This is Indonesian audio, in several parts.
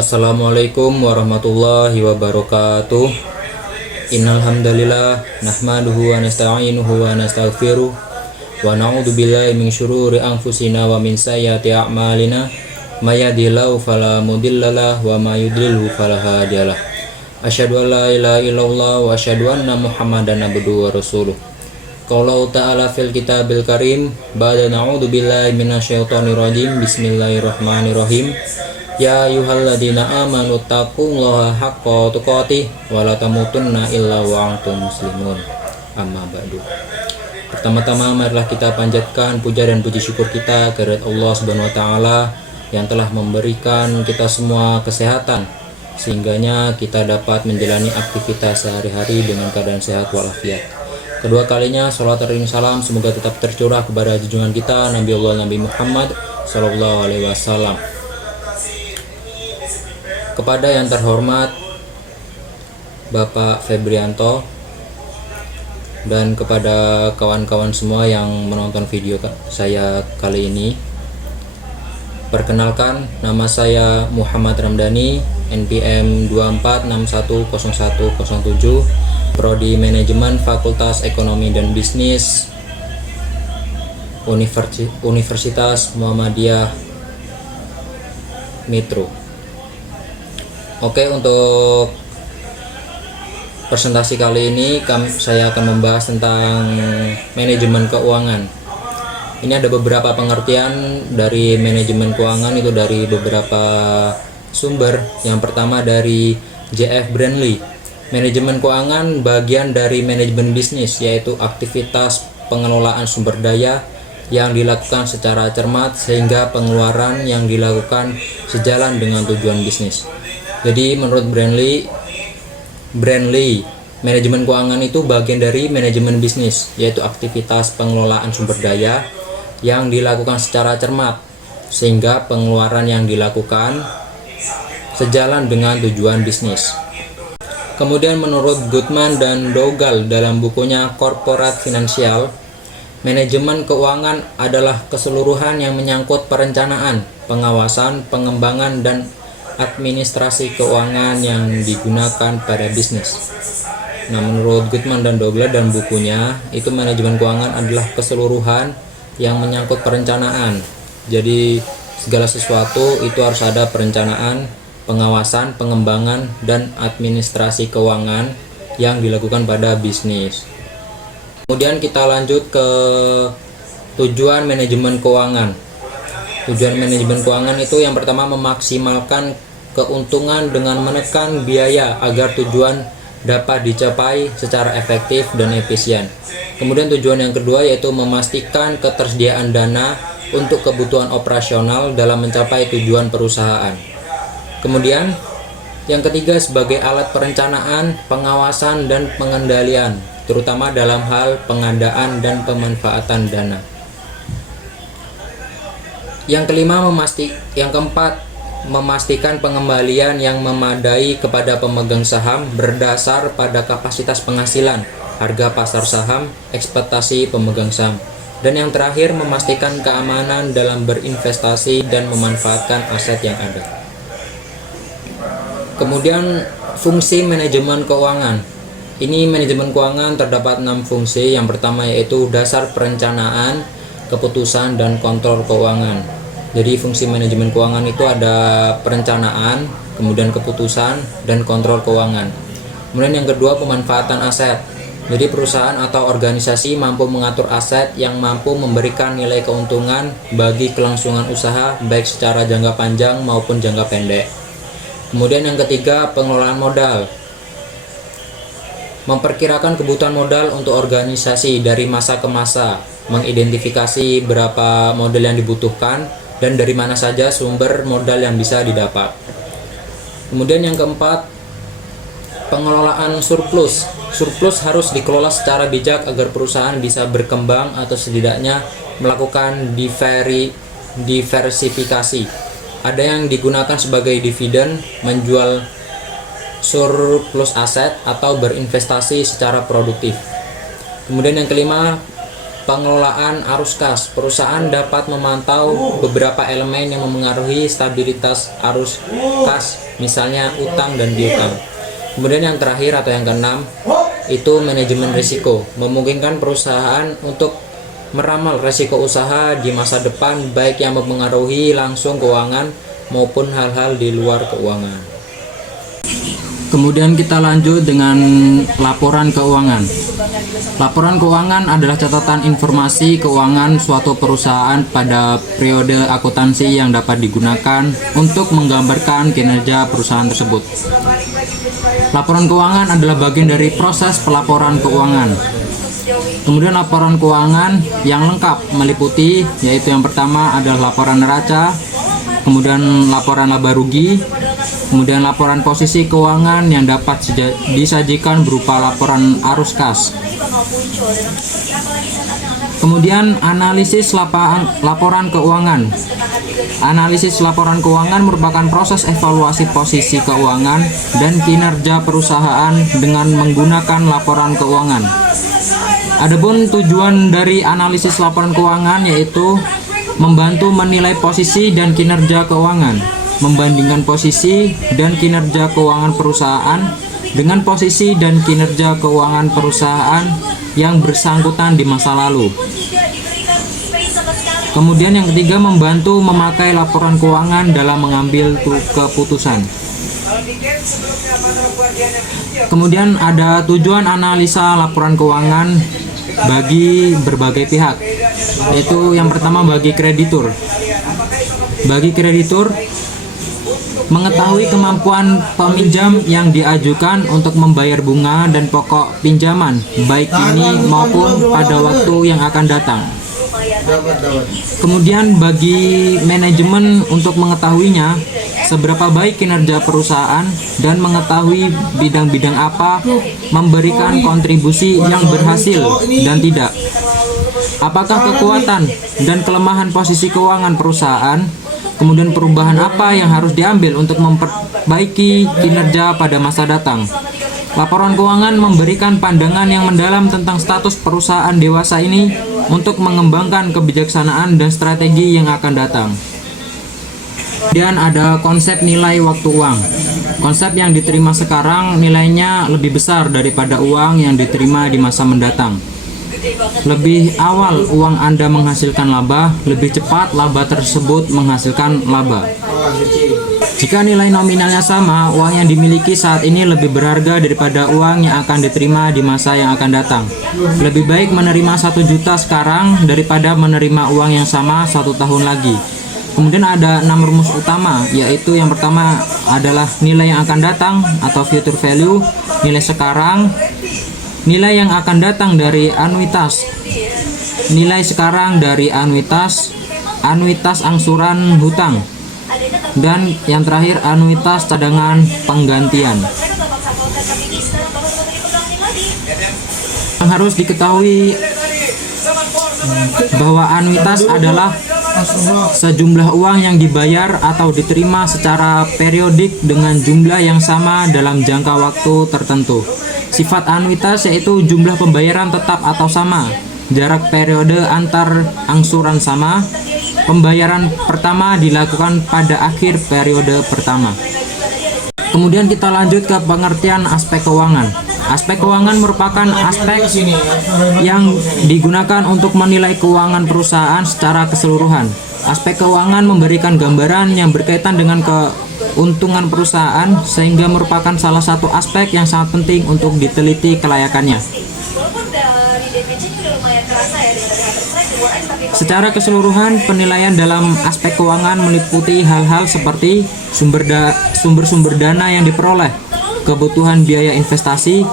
Assalamualaikum warahmatullahi wabarakatuh. Innal hamdalillah nahmaduhu wa nasta'inuhu wa nastaghfiruh wa na'udzu billahi min syururi anfusina wa min sayyiati a'malina may yahdihillahu fala mudhillalah wa may yudlilhu fala hadiyalah. Asyhadu an la ilaha illallah wa asyhadu anna Muhammadan abduhu wa rasuluh. Qala ta'ala fil kitabil karim ba'da na'udzu billahi minasyaitonir rajim. Bismillahirrahmanirrahim. Ya ayyuhalladzina amanu taqullaha haqqa tuqatih wa la tamutunna illa wa antum muslimun. Amma ba'du. Pertama-tama marilah kita panjatkan puja dan puji syukur kita kepada Allah Subhanahu wa taala yang telah memberikan kita semua kesehatan sehingganya kita dapat menjalani aktivitas sehari-hari dengan keadaan sehat walafiat. Kedua kalinya salawat dan salam semoga tetap tercurah kepada junjungan kita Nabi Allah Nabi Muhammad sallallahu alaihi wasallam. Kepada yang terhormat Bapak Febrianto dan kepada kawan-kawan semua yang menonton video saya kali ini, perkenalkan nama saya Muhammad Ramdhani, NPM 24610107, Prodi Manajemen Fakultas Ekonomi dan Bisnis Universitas Muhammadiyah Metro. Oke, untuk presentasi kali ini saya akan membahas tentang manajemen keuangan. Ini ada beberapa pengertian dari manajemen keuangan itu dari beberapa sumber. Yang pertama dari J.F. Brandley. Manajemen keuangan bagian dari manajemen bisnis, yaitu aktivitas pengelolaan sumber daya yang dilakukan secara cermat sehingga pengeluaran yang dilakukan sejalan dengan tujuan bisnis. Jadi menurut Brandley, manajemen keuangan itu bagian dari manajemen bisnis, yaitu aktivitas pengelolaan sumber daya yang dilakukan secara cermat sehingga pengeluaran yang dilakukan sejalan dengan tujuan bisnis. Kemudian menurut Goodman dan Dougal dalam bukunya Corporate Financial, manajemen keuangan adalah keseluruhan yang menyangkut perencanaan, pengawasan, pengembangan, dan administrasi keuangan yang digunakan pada bisnis. Nah, menurut Goodman dan Dougal dan bukunya, itu manajemen keuangan adalah keseluruhan yang menyangkut perencanaan. Jadi segala sesuatu itu harus ada perencanaan, pengawasan, pengembangan, dan administrasi keuangan yang dilakukan pada bisnis. Kemudian kita lanjut ke tujuan manajemen keuangan. Tujuan manajemen keuangan itu yang pertama memaksimalkan keuntungan dengan menekan biaya agar tujuan dapat dicapai secara efektif dan efisien. Kemudian tujuan yang kedua yaitu memastikan ketersediaan dana untuk kebutuhan operasional dalam mencapai tujuan perusahaan. Kemudian yang ketiga sebagai alat perencanaan, pengawasan, dan pengendalian, terutama dalam hal pengadaan dan pemanfaatan dana. Yang keempat, memastikan pengembalian yang memadai kepada pemegang saham berdasar pada kapasitas penghasilan, harga pasar saham, ekspektasi pemegang saham. Dan yang terakhir, memastikan keamanan dalam berinvestasi dan memanfaatkan aset yang ada. Kemudian fungsi manajemen keuangan. Ini manajemen keuangan terdapat 6 fungsi. Yang pertama yaitu dasar perencanaan, keputusan, dan kontrol keuangan. Jadi fungsi manajemen keuangan itu ada perencanaan, kemudian keputusan, dan kontrol keuangan. Kemudian yang kedua pemanfaatan aset. Jadi perusahaan atau organisasi mampu mengatur aset yang mampu memberikan nilai keuntungan bagi kelangsungan usaha baik secara jangka panjang maupun jangka pendek. Kemudian yang ketiga pengelolaan modal. Memperkirakan kebutuhan modal untuk organisasi dari masa ke masa, mengidentifikasi berapa modal yang dibutuhkan dan dari mana saja sumber modal yang bisa didapat. Kemudian yang keempat, pengelolaan surplus. Surplus harus dikelola secara bijak agar perusahaan bisa berkembang atau setidaknya melakukan diversifikasi. Ada yang digunakan sebagai dividen, menjual surplus aset, atau berinvestasi secara produktif. Kemudian yang kelima, pengelolaan arus kas. Perusahaan dapat memantau beberapa elemen yang memengaruhi stabilitas arus kas, misalnya utang dan piutang. Kemudian yang terakhir atau yang keenam itu manajemen risiko. Memungkinkan perusahaan untuk meramal risiko usaha di masa depan, baik yang mempengaruhi langsung keuangan maupun hal-hal di luar keuangan. Kemudian kita lanjut dengan laporan keuangan. Laporan keuangan adalah catatan informasi keuangan suatu perusahaan pada periode akuntansi yang dapat digunakan untuk menggambarkan kinerja perusahaan tersebut. Laporan keuangan adalah bagian dari proses pelaporan keuangan. Kemudian laporan keuangan yang lengkap meliputi, yaitu yang pertama adalah laporan neraca, kemudian laporan laba rugi, kemudian laporan posisi keuangan yang dapat disajikan berupa laporan arus kas. Kemudian analisis laporan keuangan. Analisis laporan keuangan merupakan proses evaluasi posisi keuangan dan kinerja perusahaan dengan menggunakan laporan keuangan. Adapun tujuan dari analisis laporan keuangan yaitu membantu menilai posisi dan kinerja keuangan, membandingkan posisi dan kinerja keuangan perusahaan dengan posisi dan kinerja keuangan perusahaan yang bersangkutan di masa lalu. Kemudian yang ketiga, membantu memakai laporan keuangan dalam mengambil keputusan. Kemudian ada tujuan analisa laporan keuangan bagi berbagai pihak, yaitu yang pertama bagi kreditur. Bagi kreditur, mengetahui kemampuan peminjam yang diajukan untuk membayar bunga dan pokok pinjaman, baik kini maupun pada waktu yang akan datang. Kemudian bagi manajemen untuk mengetahuinya, seberapa baik kinerja perusahaan dan mengetahui bidang-bidang apa memberikan kontribusi yang berhasil dan tidak. Apakah kekuatan dan kelemahan posisi keuangan perusahaan, kemudian perubahan apa yang harus diambil untuk memperbaiki kinerja pada masa datang. Laporan keuangan memberikan pandangan yang mendalam tentang status perusahaan dewasa ini untuk mengembangkan kebijaksanaan dan strategi yang akan datang. Kemudian ada konsep nilai waktu uang. Konsep yang diterima sekarang nilainya lebih besar daripada uang yang diterima di masa mendatang. Lebih awal uang Anda menghasilkan laba, lebih cepat laba tersebut menghasilkan laba. Jika nilai nominalnya sama, uang yang dimiliki saat ini lebih berharga daripada uang yang akan diterima di masa yang akan datang. Lebih baik menerima 1 juta sekarang daripada menerima uang yang sama 1 tahun lagi. Kemudian ada 6 rumus utama, yaitu yang pertama adalah nilai yang akan datang atau future value, nilai sekarang, nilai yang akan datang dari anuitas, nilai sekarang dari anuitas, anuitas angsuran hutang, dan yang terakhir anuitas cadangan penggantian. Yang harus diketahui bahwa anuitas adalah sejumlah uang yang dibayar atau diterima secara periodik dengan jumlah yang sama dalam jangka waktu tertentu. Sifat anuitas yaitu jumlah pembayaran tetap atau sama, jarak periode antar angsuran sama, pembayaran pertama dilakukan pada akhir periode pertama. Kemudian kita lanjut ke pengertian aspek keuangan. Aspek keuangan merupakan aspek yang digunakan untuk menilai keuangan perusahaan secara keseluruhan. Aspek keuangan memberikan gambaran yang berkaitan dengan keuntungan perusahaan, sehingga merupakan salah satu aspek yang sangat penting untuk diteliti kelayakannya. Secara keseluruhan, penilaian dalam aspek keuangan meliputi hal-hal seperti sumber-sumber dana yang diperoleh, kebutuhan biaya investasi,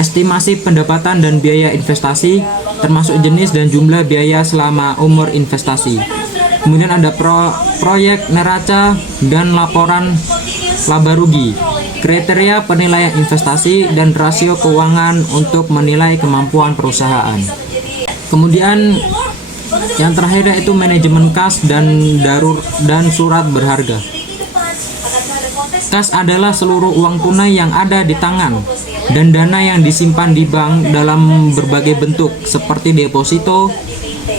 estimasi pendapatan dan biaya investasi, termasuk jenis dan jumlah biaya selama umur investasi. Kemudian ada proyek neraca dan laporan laba rugi, kriteria penilaian investasi, dan rasio keuangan untuk menilai kemampuan perusahaan. Kemudian yang terakhir yaitu manajemen kas dan surat berharga. Kas adalah seluruh uang tunai yang ada di tangan dan dana yang disimpan di bank dalam berbagai bentuk seperti deposito,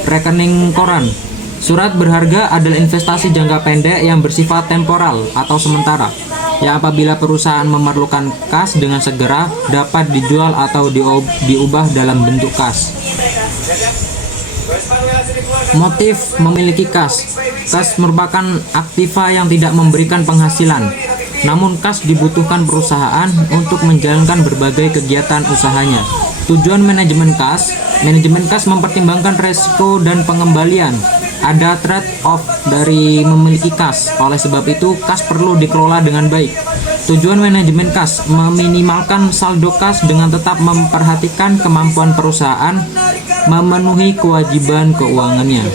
rekening koran. Surat berharga adalah investasi jangka pendek yang bersifat temporal atau sementara, yang apabila perusahaan memerlukan kas dengan segera dapat dijual atau diubah dalam bentuk kas. Motif memiliki kas. Kas merupakan aktiva yang tidak memberikan penghasilan, namun kas dibutuhkan perusahaan untuk menjalankan berbagai kegiatan usahanya. Tujuan manajemen kas mempertimbangkan resiko dan pengembalian. Ada trade-off dari memiliki kas, oleh sebab itu kas perlu dikelola dengan baik. Tujuan manajemen kas meminimalkan saldo kas dengan tetap memperhatikan kemampuan perusahaan memenuhi kewajiban keuangannya.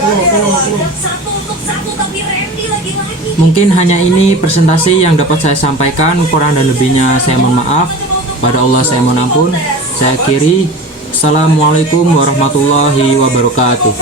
Mungkin hanya ini presentasi yang dapat saya sampaikan, kurang dan lebihnya saya mohon maaf. Pada Allah saya mohon ampun. Saya akhiri. Assalamualaikum warahmatullahi wabarakatuh.